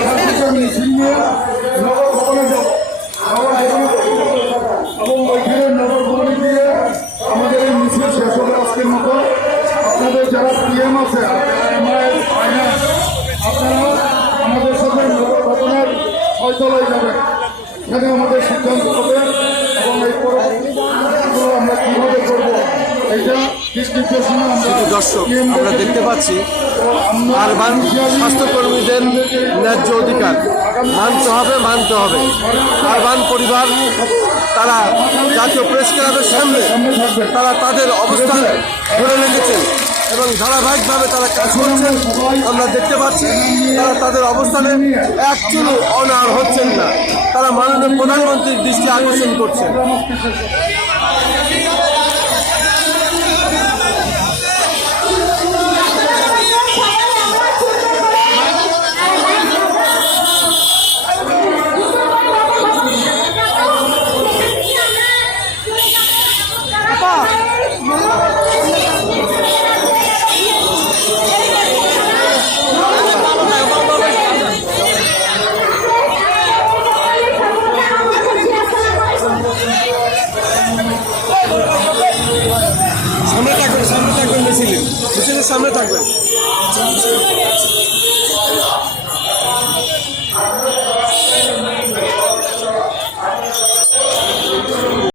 এখান থেকে মিছিল নিয়ে নগর ভবনে যাব, এবং ওইখানে নগর ভবনে দিয়ে আমাদের এই মিছিল শেষ হবে আজকের মতো। আপনাদের যারা পিএম আছে, এমআইএস ফাইন্যান্স, আপনারা আমাদের সাথে নগর ভবনের 6 তলায় যাবেন। এখানে আমাদের সিদ্ধান্ত হবে এবং এই পরবর্তীগুলো আমরা কীভাবে করবো এইটা দিক নির্দেশনা আমরা। দর্শক, আমরা দেখতে পাচ্ছি আরবান স্বাস্থ্যকর্মীদের ন্যায্য অধিকার মানতে হবে। আরবান পরিবার তারা জাতীয় প্রেস ক্লাবের সামনে তারা তাদের অবস্থান ধরে রেখেছেন এবং ধারাবাহিকভাবে তারা কাজ করছেন। আমরা দেখতে পাচ্ছি তারা তাদের অবস্থানে একচুলও অনার হচ্ছেন না। তারা মাননীয় প্রধানমন্ত্রীর দৃষ্টি আকর্ষণ করছেন। সামনে থাকবেন মিছিলের সামনে থাকবেন।